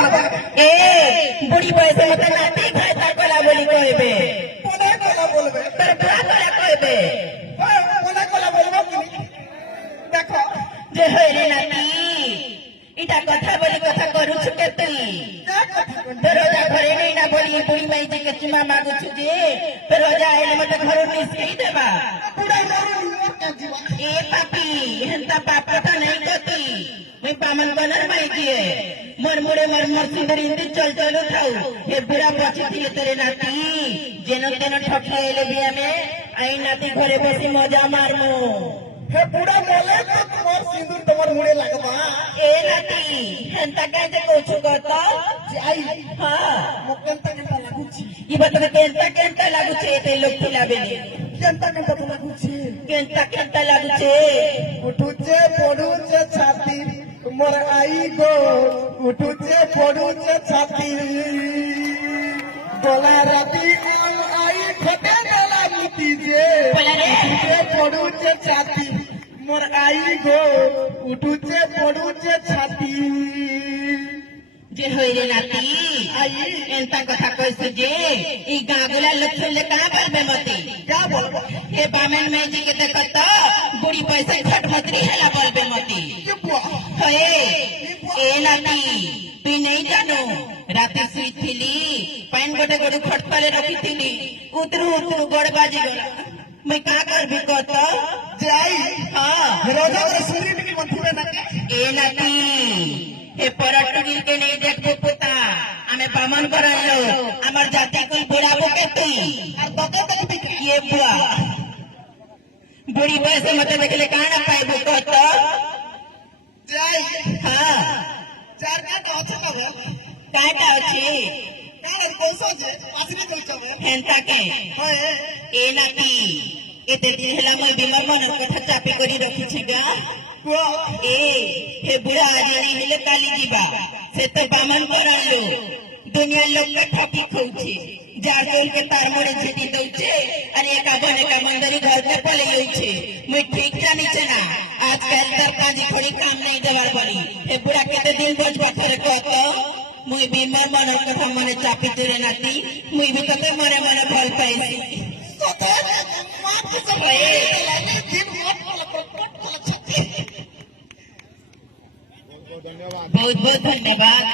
ए बुढ़ी बयस मते नाती भाई तार कला बोली कहबे कोना कोला बोलबे तर बुआ कला कहबे कोना कोला बोलबो कि देखो जे होय रे नाती इटा कथा बोली कथा करू छु के तुई रोजा घरे नहीं ना बोली बुढ़ी माई जी के चुमा मागु छु जे रोजा आइले मते घर निस्कई देबा बुढ़ा मारू के जीवा ए पापी हंता पाप कथा नहीं गती मैं बामन बनर माई दिए मर मुड़े मर मर सुंदर इंदी चल चल उठाऊ हे बुरा बची दिए तेरे नाती जेनो तेनो ठठाइले बिया में आई नाती घरे बसी मजा मारमु हे बुढ़ा बोले तो तुम्हार सिंदूर तुम्हार मुड़े लगबा ए नाती हंता काजे कोछु करता जाई हां मुकंता के लागुची ई बतने केंता लागु छे ते लोग खिलाबेले केंता के लागुची केंता लागु छे उठुचे पडुचे छाती मोर आई गो उठुचे पडुचे छाती बोला राती आम आई खटे गला मुती जे उठुचे पडुचे छाती मोर आई गो उठुचे पडुचे छाती जे होय रे नाती आई एंता कथा कहसु जे ई गागुला लोग सुनले कहां पाबे मते क्या बोलबो हे बामन में जी के देखत बुढ़ी पैसा खट मतरी हेला बोलबे मते के बुआ हे ए नाती तू नहीं जानो राती सुई थिली पाइन गोटे गोटे खटकले रखी थिली उतरू गोड़ बाजी गला मैं का करबी कहत जाई हां रोजा रे सूर्य की मंथुरे ना के ए नाती हे परटुगिल के नहीं देखबो पुता हमें बामन करलो हमर जाति कोई बुढ़ाबो के तू और बके देखबी के ये बुआ बुढ़ी पैसे मत देखले कहां ना पाइबो कहत जाई हां चार का तो अच्छा ना काटा अछि काहे पैसा जे आसरी चल जावे हेंता के होय ए नाती एते दिन हेला मैं बीमार मन कथा चापी करी रखी छी गा बुआ ए हे बुढ़ा आजनी हेले काली जीबा से तो बामन करलो दुनिया लोग के ठकी खौछे जार जोल के तार मोड़े छेटी दउछे अरे एका बने का मंदरी घर के पले होइछे मैं ठीक जानी छे ना आजकल तर काजी थोड़ी काम नहीं देवार बनी हे बुढ़ा केते दिन बोझ पत्थर कहत मुई बीमार मन कथा मने चापी तुरे नाती मुई भी तते मरे मने भल पाइसी तो मां के सब दिन मत बहुत बहुत धन्यवाद।